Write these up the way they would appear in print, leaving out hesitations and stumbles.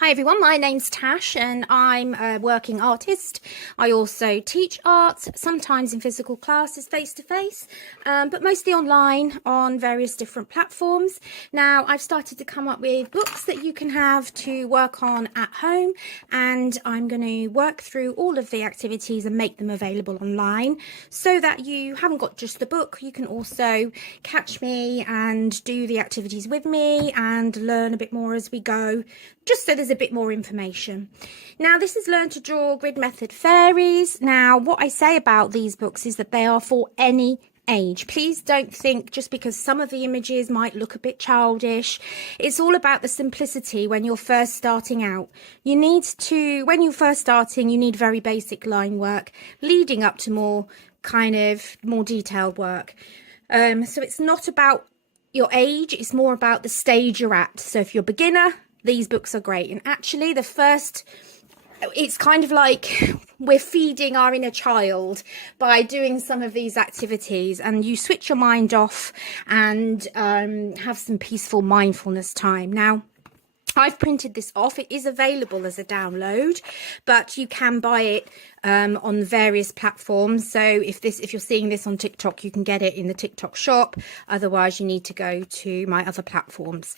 Hi everyone, my name's Tash and I'm a working artist. I also teach art, sometimes in physical classes face to face, but mostly online on various different platforms. Now I've started to come up with books that you can have to work on at home, and I'm going to work through all of the activities and make them available online so that you haven't got just the book. You can also catch me and do the activities with me and learn a bit more as we go, just so there's a bit more information. Now this is Learn to Draw Grid Method Fairies. Now what I say about these books is that they are for any age. Please don't think just because some of the images might look a bit childish. It's all about the simplicity when you're first starting out. When you're first starting, you need very basic line work leading up to more detailed work. So it's not about your age, it's more about the stage you're at. So if you're a beginner, these books are great. And actually it's kind of like we're feeding our inner child by doing some of these activities, and you switch your mind off and have some peaceful mindfulness time. Now I've printed this off. It is available as a download, but you can buy it on various platforms. So if you're seeing this on TikTok, you can get it in the TikTok shop. Otherwise, you need to go to my other platforms.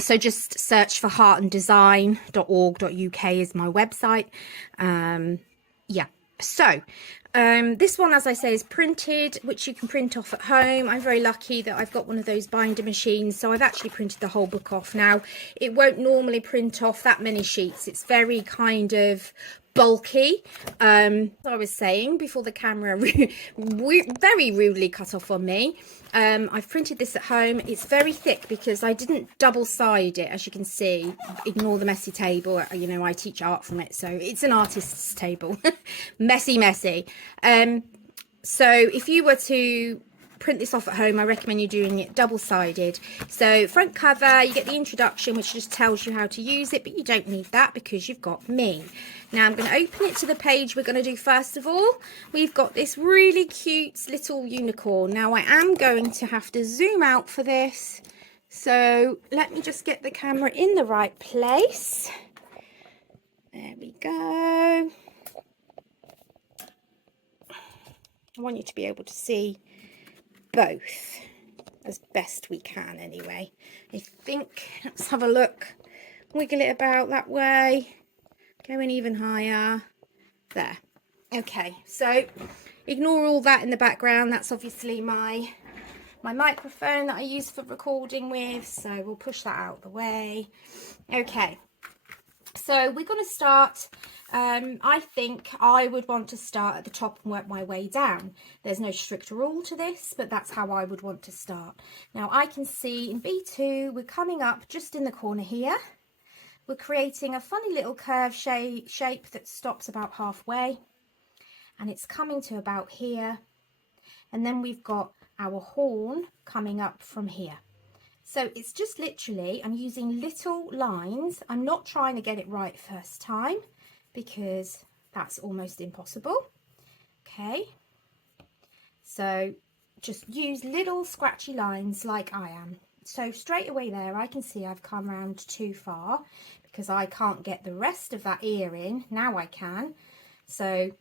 So just search for heartanddesign.org.uk is my website. So this one, as I say, is printed, which you can print off at home. I'm very lucky that I've got one of those binder machines, so I've actually printed the whole book off. Now it won't normally print off that many sheets. It's very kind of bulky. As I was saying before the camera very rudely cut off on me, I've printed this at home. It's very thick because I didn't double side it, as you can see. Ignore the messy table, you know, I teach art from it, so it's an artist's table. messy. So if you were to print this off at home, I recommend you doing it double-sided. So front cover, you get the introduction, which just tells you how to use it, but you don't need that because you've got me. Now I'm going to open it to the page we're going to do first of all. We've got this really cute little unicorn. Now I am going to have to zoom out for this, so let me just get the camera in the right place. There we go. I want you to be able to see both as best we can anyway. I think, let's have a look, wiggle it about that way, going even higher, there. Okay, so ignore all that in the background. That's obviously my microphone that I use for recording with, so we'll push that out the way. Okay, so we're going to start. I think I would want to start at the top and work my way down. There's no strict rule to this, but that's how I would want to start. Now I can see in B2 we're coming up just in the corner here. We're creating a funny little curve shape that stops about halfway, and it's coming to about here, and then we've got our horn coming up from here. So it's just literally, I'm using little lines. I'm not trying to get it right first time because that's almost impossible. Okay, so just use little scratchy lines like I am. So straight away there I can see I've come round too far because I can't get the rest of that ear in. Now I can. So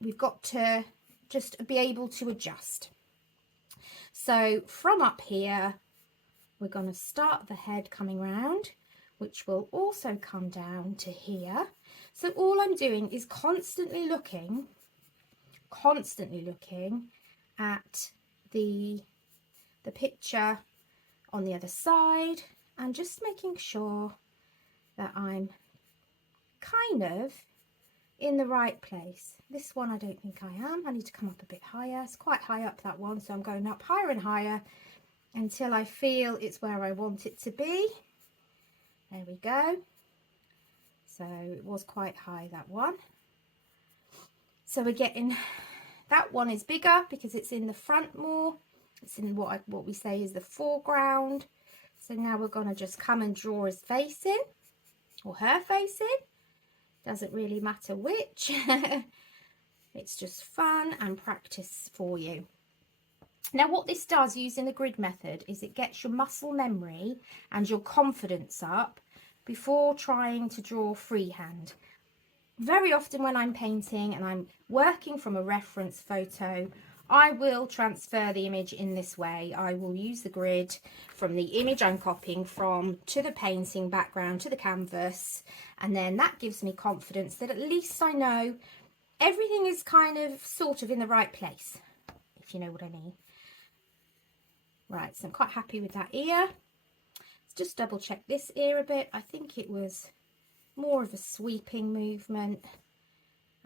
we've got to just be able to adjust. So from up here we're going to start the head coming round, which will also come down to here. So all I'm doing is constantly looking at the picture on the other side and just making sure that I'm kind of in the right place. This one I don't think I am. I need to come up a bit higher. It's quite high up, that one, so I'm going up higher and higher until I feel it's where I want it to be. There we go. So it was quite high, that one. So we're getting, that one is bigger because it's in the front more. It's in what we say is the foreground. So now we're going to just come and draw his face in, or her face in. Doesn't really matter which. It's just fun and practice for you. Now what this does using the grid method is it gets your muscle memory and your confidence up before trying to draw freehand. Very often when I'm painting and I'm working from a reference photo, I will transfer the image in this way. I will use the grid from the image I'm copying from to the painting background to the canvas, and then that gives me confidence that at least I know everything is kind of sort of in the right place, if you know what I mean. Right, so I'm quite happy with that ear. Let's just double check this ear a bit. I think it was more of a sweeping movement,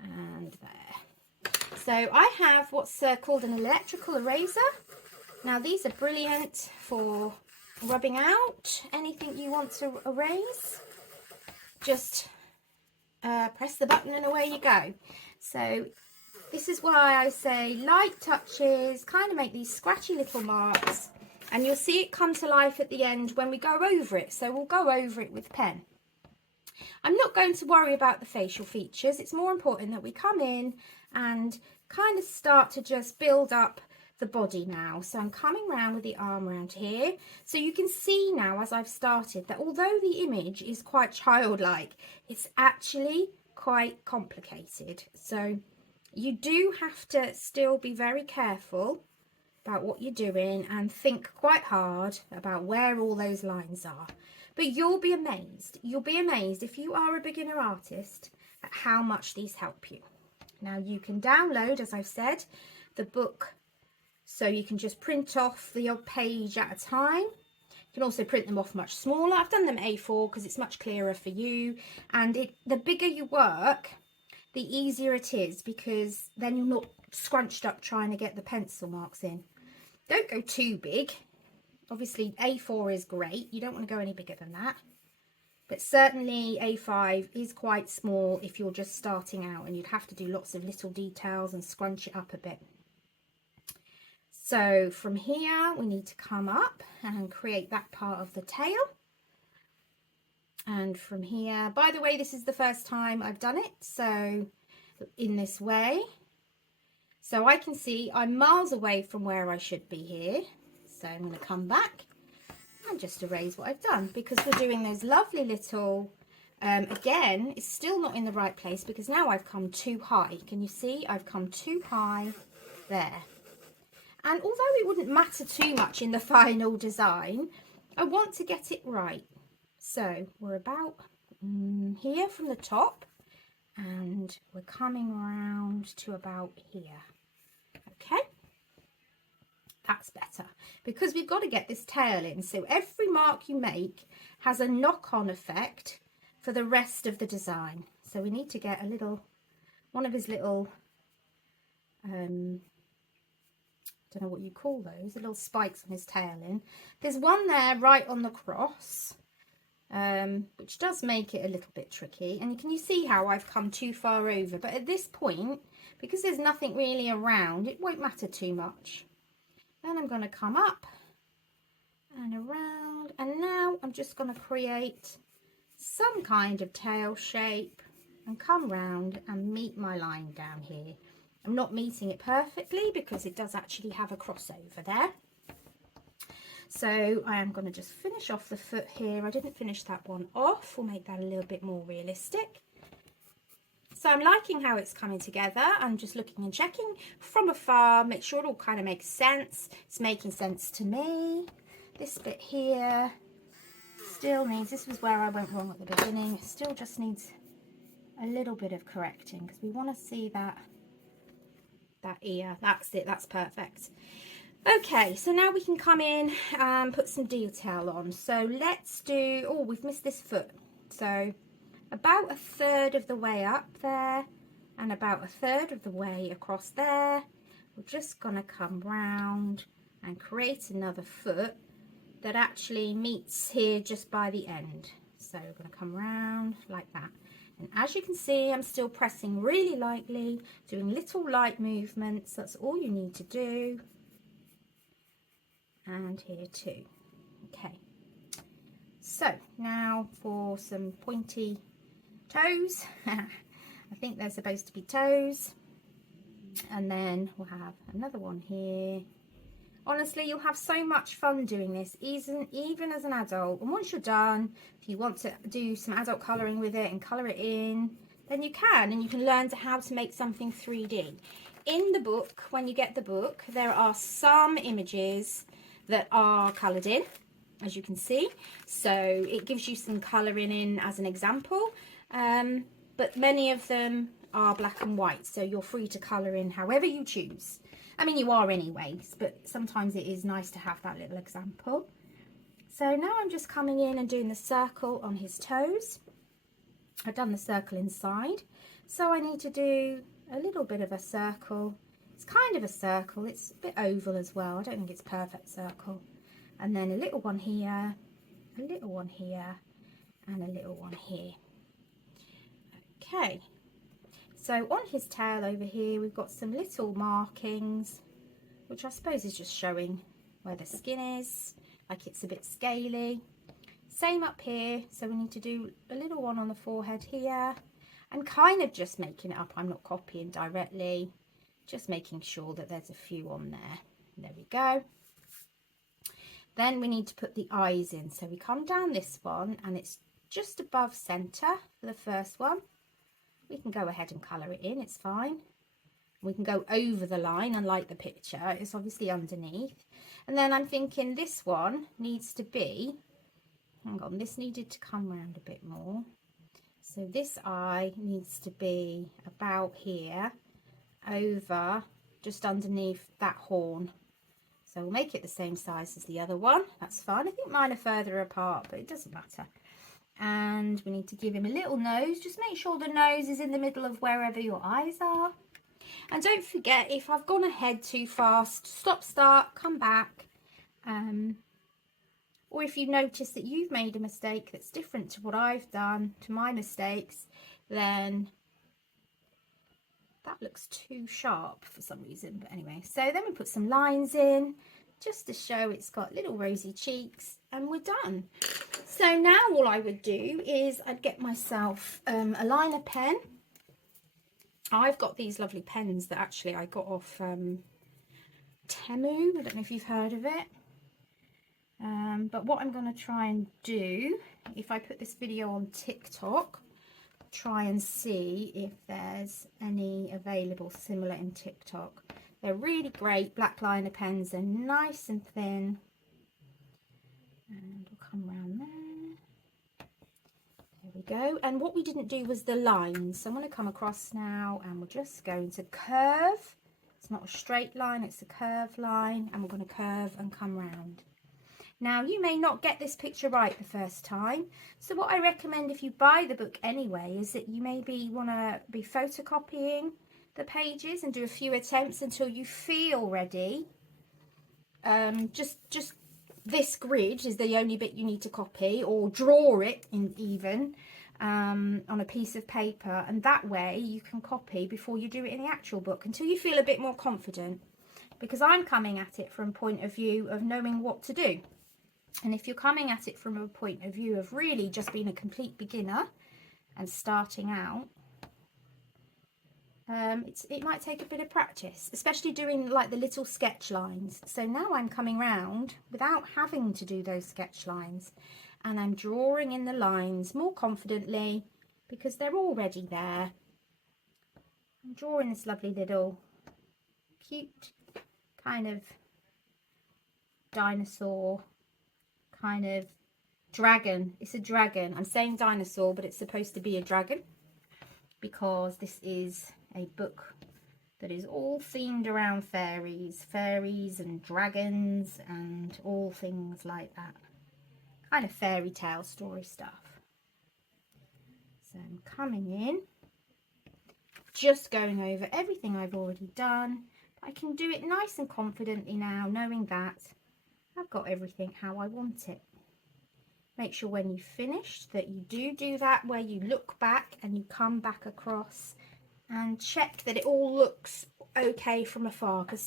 and there. So I have what's called an electrical eraser. Now these are brilliant for rubbing out anything you want to erase. Just press the button and away you go. So this is why I say light touches kind of make these scratchy little marks, and you'll see it come to life at the end when we go over it. So we'll go over it with pen. I'm not going to worry about the facial features. It's more important that we come in and kind of start to just build up the body now. So I'm coming around with the arm around here. So you can see now as I've started that although the image is quite childlike, it's actually quite complicated. So you do have to still be very careful about what you're doing and think quite hard about where all those lines are. But you'll be amazed. You'll be amazed if you are a beginner artist at how much these help you. Now you can download, as I've said, the book, so you can just print off the odd page at a time. You can also print them off much smaller. I've done them A4 because it's much clearer for you. And the bigger you work, the easier it is, because then you're not scrunched up trying to get the pencil marks in. Don't go too big. Obviously A4 is great, you don't want to go any bigger than that, but certainly A5 is quite small if you're just starting out, and you'd have to do lots of little details and scrunch it up a bit. So from here we need to come up and create that part of the tail, and from here, by the way, this is the first time I've done it, so in this way, so I can see I'm miles away from where I should be here. So I'm going to come back and just erase what I've done, because we're doing those lovely little, again, it's still not in the right place because now I've come too high. Can you see? I've come too high there. And although it wouldn't matter too much in the final design, I want to get it right. So we're about here from the top, and we're coming around to about here. Okay. That's better, because we've got to get this tail in. So every mark you make has a knock-on effect for the rest of the design. So we need to get a little, one of his little, don't know what you call those, the little spikes on his tail in. There's one there right on the cross, which does make it a little bit tricky. And can you see how I've come too far over? But at this point, because there's nothing really around, it won't matter too much. Then I'm going to come up and around, and now I'm just going to create some kind of tail shape and come round and meet my line down here. I'm not meeting it perfectly because it does actually have a crossover there. So I am going to just finish off the foot here. I didn't finish that one off. We'll make that a little bit more realistic. So I'm liking how it's coming together. I'm just looking and checking from afar, make sure it all kind of makes sense. It's making sense to me. This bit here still needs, this was where I went wrong at the beginning, it still just needs a little bit of correcting, because we want to see that ear. That's it, that's perfect. Okay, so now we can come in and put some detail on. So let's do, oh, we've missed this foot. So about a third of the way up there and about a third of the way across there. We're just going to come round and create another foot that actually meets here just by the end. So we're going to come round like that. And as you can see, I'm still pressing really lightly, doing little light movements. That's all you need to do. And here too. Okay. So now for some pointy toes. I think they're supposed to be toes. And then we'll have another one here. Honestly, you'll have so much fun doing this, even as an adult. And once you're done, if you want to do some adult colouring with it and colour it in, then you can, and you can learn how to make something 3D. In the book, when you get the book, there are some images that are coloured in, as you can see. So it gives you some colouring in as an example, but many of them are black and white, so you're free to colour in however you choose. I mean, you are anyways, but sometimes it is nice to have that little example. So now I'm just coming in and doing the circle on his toes. I've done the circle inside, so I need to do a little bit of a circle. It's kind of a circle, it's a bit oval as well. I don't think it's perfect circle. And then a little one here, a little one here, and a little one here. Okay, so on his tail over here, we've got some little markings, which I suppose is just showing where the skin is, like it's a bit scaly. Same up here, so we need to do a little one on the forehead here. I'm kind of just making it up, I'm not copying directly, just making sure that there's a few on there. There we go. Then we need to put the eyes in, so we come down this one and it's just above centre for the first one. We can go ahead and colour it in, it's fine. We can go over the line, unlike the picture, it's obviously underneath. And then I'm thinking this one needs to be, hang on, this needed to come round a bit more. So this eye needs to be about here, over, just underneath that horn. So we'll make it the same size as the other one, that's fine. I think mine are further apart, but it doesn't matter. And we need to give him a little nose, just make sure the nose is in the middle of wherever your eyes are. And don't forget, if I've gone ahead too fast, stop, start, come back. Or if you notice that you've made a mistake that's different to what I've done, to my mistakes, then that looks too sharp for some reason. But anyway, so then we put some lines in, just to show it's got little rosy cheeks, and we're done. So now all I would do is I'd get myself a liner pen. I've got these lovely pens that actually I got off Temu. I don't know if you've heard of it. But what I'm going to try and do, if I put this video on TikTok, try and see if there's any available similar in TikTok. They're really great black liner pens. They're nice and thin. And we'll come around there. There we go. And what we didn't do was the lines. So I'm going to come across now and we're just going to curve. It's not a straight line, it's a curved line. And we're going to curve and come round. Now, you may not get this picture right the first time, so what I recommend if you buy the book anyway is that you maybe want to be photocopying the pages and do a few attempts until you feel ready. Just this grid is the only bit you need to copy, or draw it in even on a piece of paper, and that way you can copy before you do it in the actual book until you feel a bit more confident, because I'm coming at it from a point of view of knowing what to do. And if you're coming at it from a point of view of really just being a complete beginner and starting out, it might take a bit of practice, especially doing like the little sketch lines. So now I'm coming round without having to do those sketch lines, and I'm drawing in the lines more confidently because they're already there. I'm drawing this lovely little cute kind of dinosaur, kind of dragon. It's a dragon. I'm saying dinosaur, but it's supposed to be a dragon because this is a book that is all themed around fairies and dragons and all things like that. Kind of fairy tale story stuff. So I'm coming in, just going over everything I've already done. I can do it nice and confidently now, knowing that I've got everything how I want it. Make sure when you've finished that you do that where you look back and you come back across and check that it all looks okay from afar, because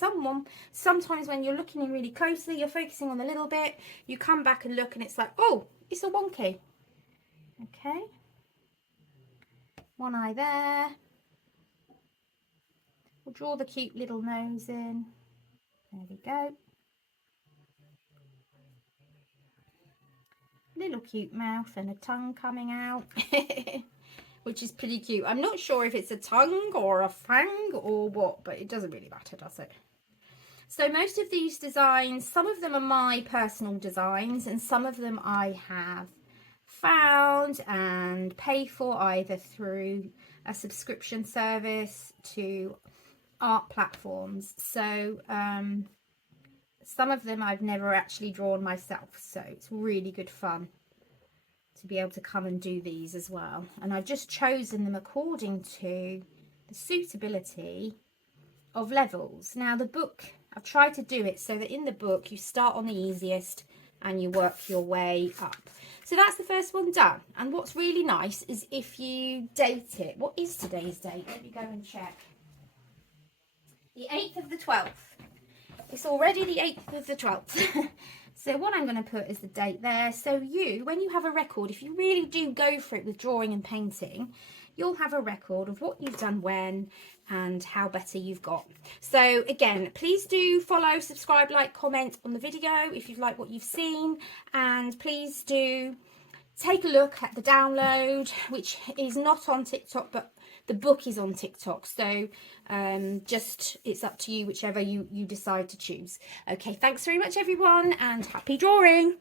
sometimes when you're looking in really closely, you're focusing on a little bit, you come back and look and it's like, oh, it's a wonky. Okay, one eye there. We'll draw the cute little nose in. There we go. little cute mouth and a tongue coming out, which is pretty cute. I'm not sure if it's a tongue or a fang or what, but it doesn't really matter, does it? So most of these designs, some of them are my personal designs and some of them I have found and pay for either through a subscription service to art platforms. So some of them I've never actually drawn myself, so it's really good fun to be able to come and do these as well. And I've just chosen them according to the suitability of levels. Now the book, I've tried to do it so that in the book you start on the easiest and you work your way up. So that's the first one done. And what's really nice is if you date it. What is today's date? Let me go and check. The 8th of the 12th. It's already the 8th of the 12th. So what I'm going to put is the date there. So you, when you have a record, if you really do go for it with drawing and painting, you'll have a record of what you've done when and how better you've got. So again, please do follow, subscribe, like, comment on the video if you've liked what you've seen. And please do take a look at the download, which is not on TikTok, but the book is on TikTok. So just it's up to you, whichever you decide to choose. Okay, thanks very much everyone, and happy drawing.